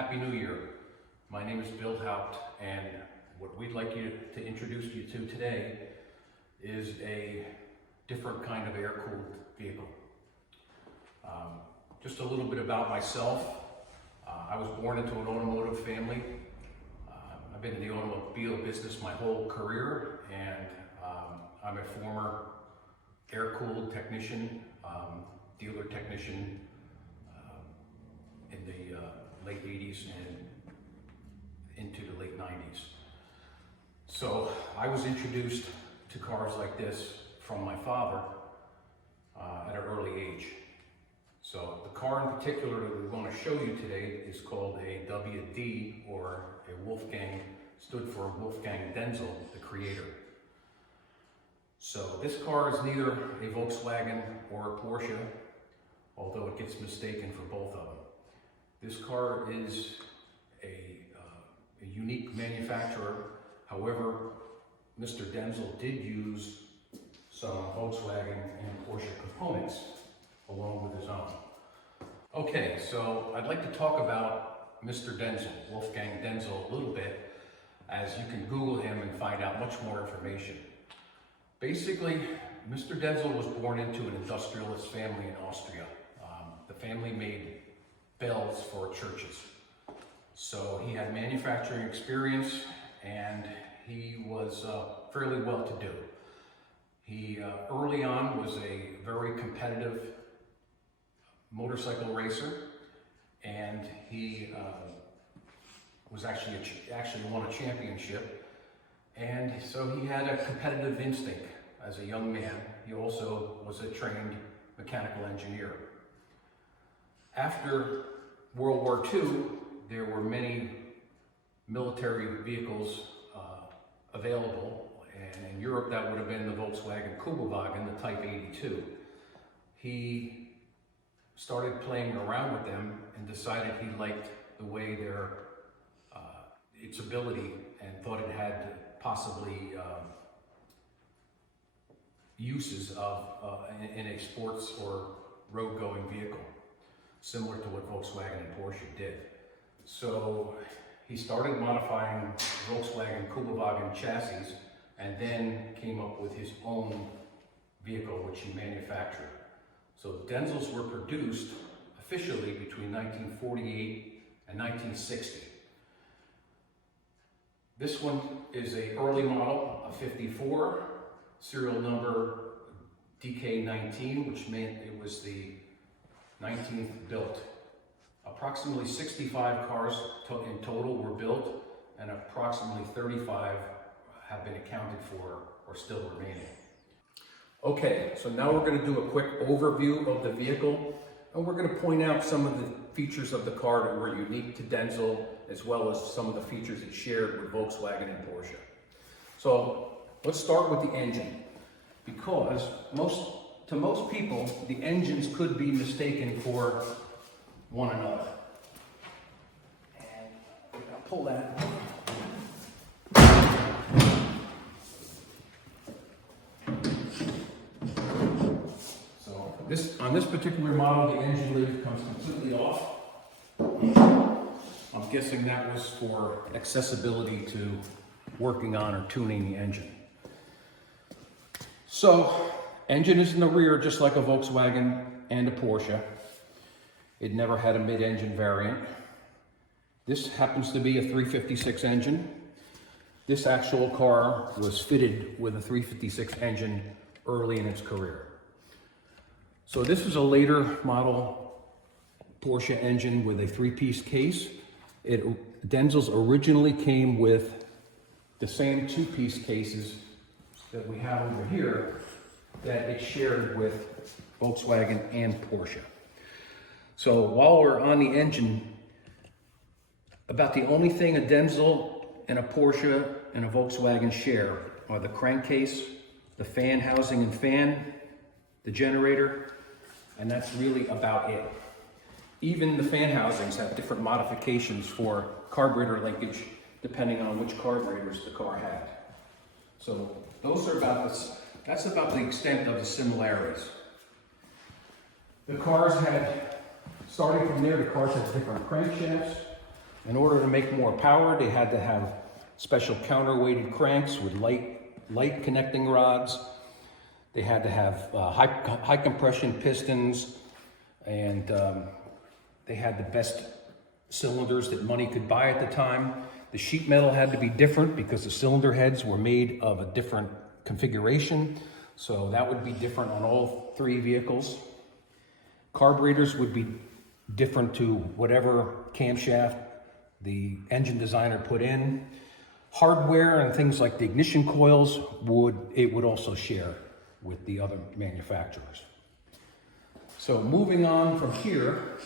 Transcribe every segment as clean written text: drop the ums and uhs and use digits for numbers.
Happy New Year. My name is Bill Haupt, and what we'd like to introduce you to today is a different kind of air-cooled vehicle. Just a little bit about myself. I was born into an automotive family. I've been in the automobile business my whole career, and I'm a former air-cooled technician, dealer technician in the late 80s and into the late 90s. So I was introduced to cars like this from my father at an early age. So the car in particular that we're going to show you today is called a WD, or a Wolfgang, stood for Wolfgang Denzel, the creator. So this car is neither a Volkswagen or a Porsche, although it gets mistaken for both of them. This car is a unique manufacturer. However, Mr. Denzel did use some Volkswagen and Porsche components along with his own. Okay, so I'd like to talk about Mr. Denzel, Wolfgang Denzel, a little bit, as you can Google him and find out much more information. Basically, Mr. Denzel was born into an industrialist family in Austria. The family made bells for churches. So he had manufacturing experience, and he was fairly well-to-do. He early on was a very competitive motorcycle racer, and he was actually won a championship. And so he had a competitive instinct as a young man. He also was a trained mechanical engineer. After World War II, there were many military vehicles available, and in Europe that would have been the Volkswagen Wheelbase, the Type 82. He started playing around with them and decided he liked the way its ability, and thought it had possibly uses in a sports or road-going vehicle, similar to what Volkswagen and Porsche did. So he started modifying Volkswagen Wheelbase chassis, and then came up with his own vehicle, which he manufactured. So Denzels were produced officially between 1948 and 1960. This one is an early model, a 54, serial number DK19, which meant it was the 19th built. Approximately 65 cars in total were built, and approximately 35 have been accounted for or still remaining. Okay, so now we're going to do a quick overview of the vehicle, and we're going to point out some of the features of the car that were unique to Denzel, as well as some of the features it shared with Volkswagen and Porsche. So let's start with the engine, because to most people, the engines could be mistaken for one another. And we're going to pull that. So on this particular model, the engine lid comes completely off. I'm guessing that was for accessibility to working on or tuning the engine. So, engine is in the rear, just like a Volkswagen and a Porsche. It never had a mid-engine variant. This happens to be a 356 engine. This actual car was fitted with a 356 engine early in its career. So this is a later model Porsche engine with a 3-piece case. Denzel's originally came with the same 2-piece cases that we have over here that it shared with Volkswagen and Porsche. So while we're on the engine, about the only thing a Denzel and a Porsche and a Volkswagen share are the crankcase, the fan housing and fan, the generator, and that's really about it. Even the fan housings have different modifications for carburetor linkage depending on which carburetors the car had. So those are that's about the extent of the similarities. The cars had, starting from there, the cars had different crankshafts. In order to make more power, they had to have special counterweighted cranks with light connecting rods. They had to have high compression pistons, and they had the best cylinders that money could buy at the time. The sheet metal had to be different because the cylinder heads were made of a different configuration, so that would be different on all three vehicles. Carburetors would be different to whatever camshaft the engine designer put in. Hardware and things like the ignition coils would also share with the other manufacturers. So moving on from here,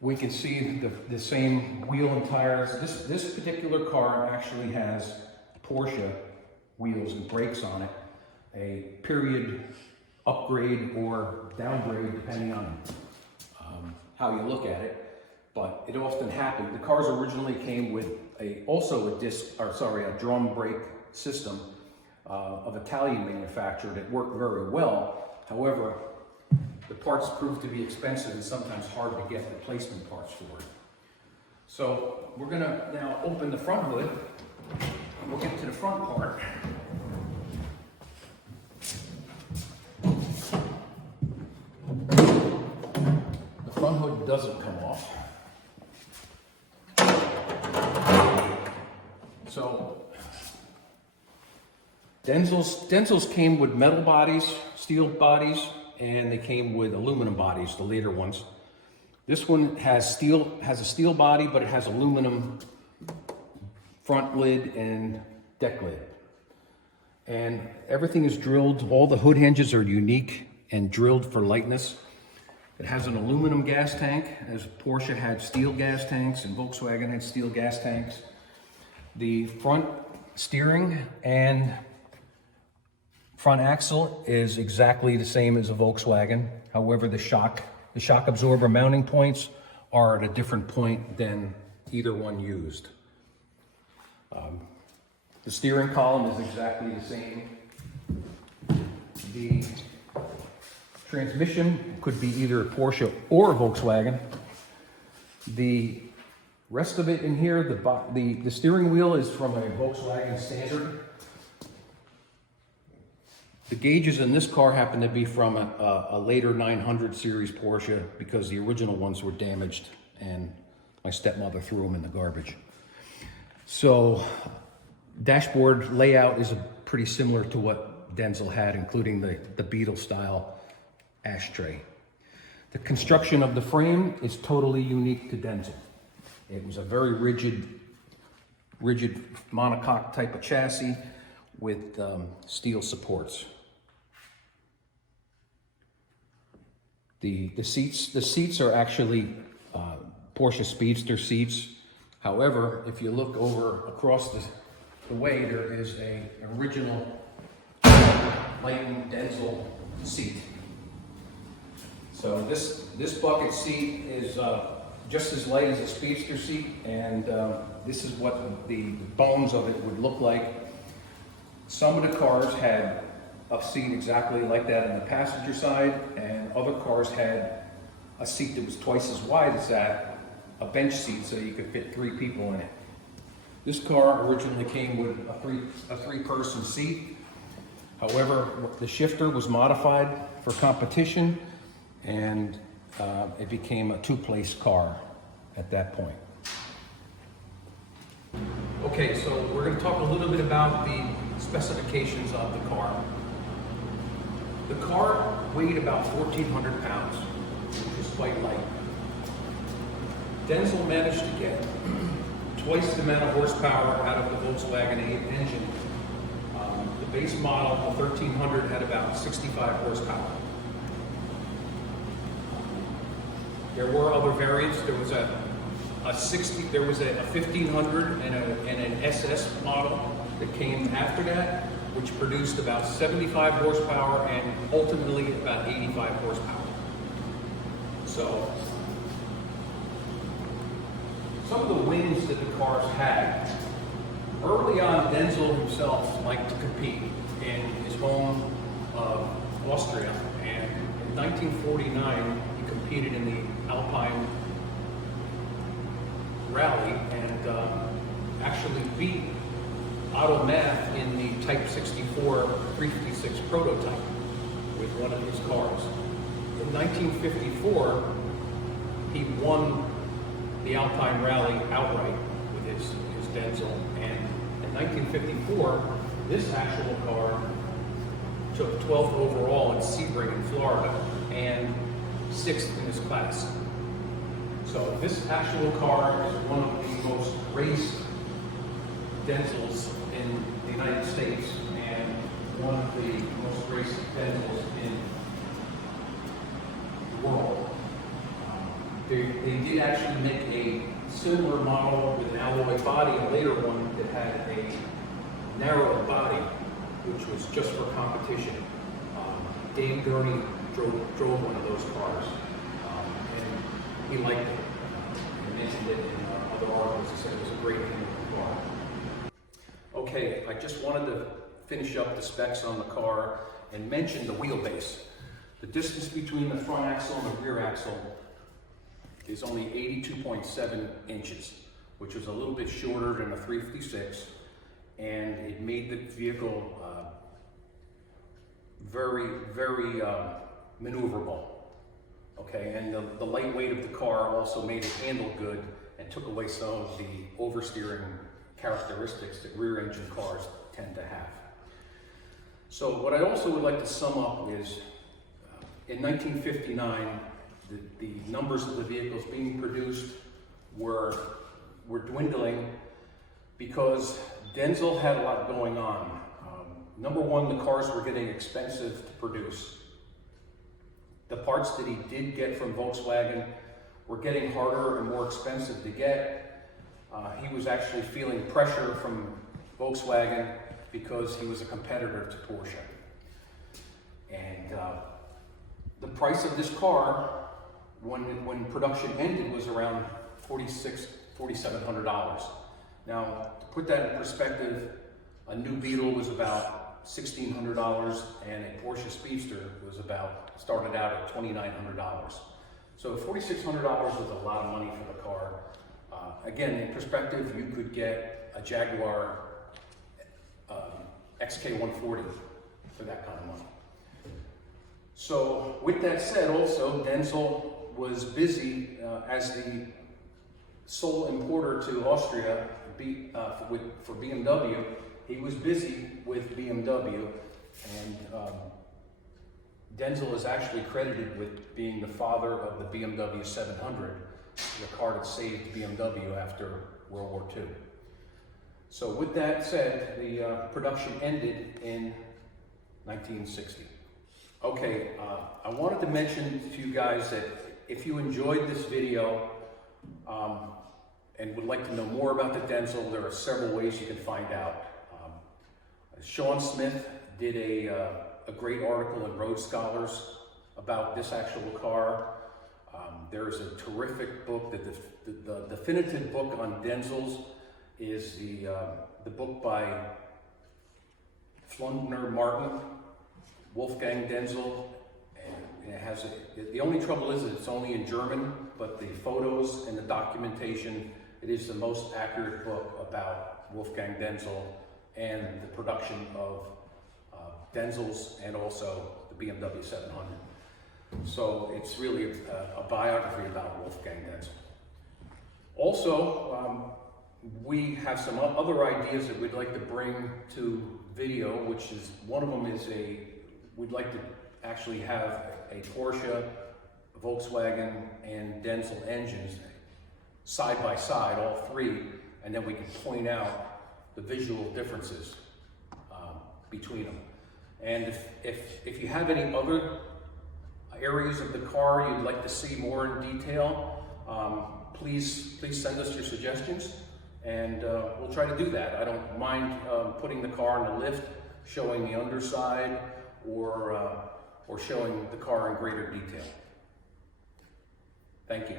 we can see the same wheel and tires. This particular car actually has Porsche wheels and brakes on it, a period upgrade or downgrade depending on how you look at it. But it often happened. The cars originally came with a drum brake system of Italian manufacturer that worked very well. However, the parts proved to be expensive and sometimes hard to get replacement parts for it. So we're gonna now open the front hood and we'll get to the front part. The front hood doesn't come off. So Denzel's came with metal bodies, steel bodies, and they came with aluminum bodies, the later ones. This one has a steel body, but it has aluminum front lid and deck lid. And everything is drilled, all the hood hinges are unique and drilled for lightness. It has an aluminum gas tank, as Porsche had steel gas tanks and Volkswagen had steel gas tanks. The front steering and front axle is exactly the same as a Volkswagen. However, the shock absorber mounting points are at a different point than either one used. The steering column is exactly the same. The transmission could be either a Porsche or a Volkswagen. The rest of it in here, the steering wheel is from a Volkswagen standard. The gauges in this car happen to be from a later 900 series Porsche because the original ones were damaged and my stepmother threw them in the garbage. So dashboard layout is pretty similar to what Denzel had, including the Beetle style ashtray. The construction of the frame is totally unique to Denzel. It was a very rigid monocoque type of chassis with steel supports. The seats are actually Porsche Speedster seats. However, if you look over across the way, there is an original Lightning Denzel seat. So this bucket seat is just as light as a Speedster seat, and this is what the bones of it would look like. Some of the cars had a seat exactly like that on the passenger side, and other cars had a seat that was twice as wide as that, a bench seat, so you could fit 3 people in it. This car originally came with a three-person seat. However, the shifter was modified for competition, and it became a 2-place car at that point. Okay, so we're going to talk a little bit about the specifications of the car. The car weighed about 1,400 pounds, which is quite light. Denzel managed to get twice the amount of horsepower out of the Volkswagen engine. The base model, the 1300, had about 65 horsepower. There were other variants. There was a 1500 and an SS model that came after that, which produced about 75 horsepower and ultimately about 85 horsepower. So some of the wins that the cars had, early on Denzel himself liked to compete in his home of Austria, and in 1949 he competed in the Alpine rally and actually beat Automath in the Type 64 356 prototype with one of his cars. In 1954, he won the Alpine Rally outright with his Denzel, and in 1954, this actual car took 12th overall in Sebring in Florida and 6th in his class. So this actual car is one of the most raced Denzels in the United States and one of the most raced Denzels in the world. They did actually make a similar model with an alloy body, a later one that had a narrow body, which was just for competition. Dave Gurney drove one of those cars, and he liked it. He mentioned it in other articles. He said it was a great car. Okay, I just wanted to finish up the specs on the car and mention the wheelbase. The distance between the front axle and the rear axle is only 82.7 inches, which was a little bit shorter than a 356, and it made the vehicle very maneuverable. Okay, and the lightweight of the car also made it handle good and took away some of the oversteering characteristics that rear engine cars tend to have. So what I also would like to sum up is, in 1959, the numbers of the vehicles being produced were dwindling because Denzel had a lot going on. Number one, the cars were getting expensive to produce. The parts that he did get from Volkswagen were getting harder and more expensive to get. He was actually feeling pressure from Volkswagen because he was a competitor to Porsche. And the price of this car, when production ended, was around $4,700. Now, to put that in perspective, a new Beetle was about $1,600, and a Porsche Speedster started out at $2,900. So $4,600 was a lot of money for the car. Again, in perspective, you could get a Jaguar XK140 for that kind of money. So with that said, also, Denzel was busy as the sole importer to Austria for BMW. He was busy with BMW, and Denzel is actually credited with being the father of the BMW 700, the car that saved BMW after World War II. So with that said, the production ended in 1960. Okay, I wanted to mention to you guys that if you enjoyed this video and would like to know more about the Denzel, there are several ways you can find out. Sean Smith did a great article in Road Scholars about this actual car. There's a terrific book, the definitive book on Denzels is the book by Flundner Martin, Wolfgang Denzel, and it has the only trouble is that it's only in German, but the photos and the documentation, it is the most accurate book about Wolfgang Denzel and the production of Denzels and also the BMW 700. So it's really a biography about Wolfgang Denzel. Also, we have some other ideas that we'd like to bring to video, which is, one of them is we'd like to actually have a Porsche, Volkswagen, and Denzel engines side by side, all three, and then we can point out the visual differences between them. And if you have any other areas of the car you'd like to see more in detail, please send us your suggestions, and we'll try to do that. I don't mind putting the car in the lift, showing the underside, or showing the car in greater detail. Thank you.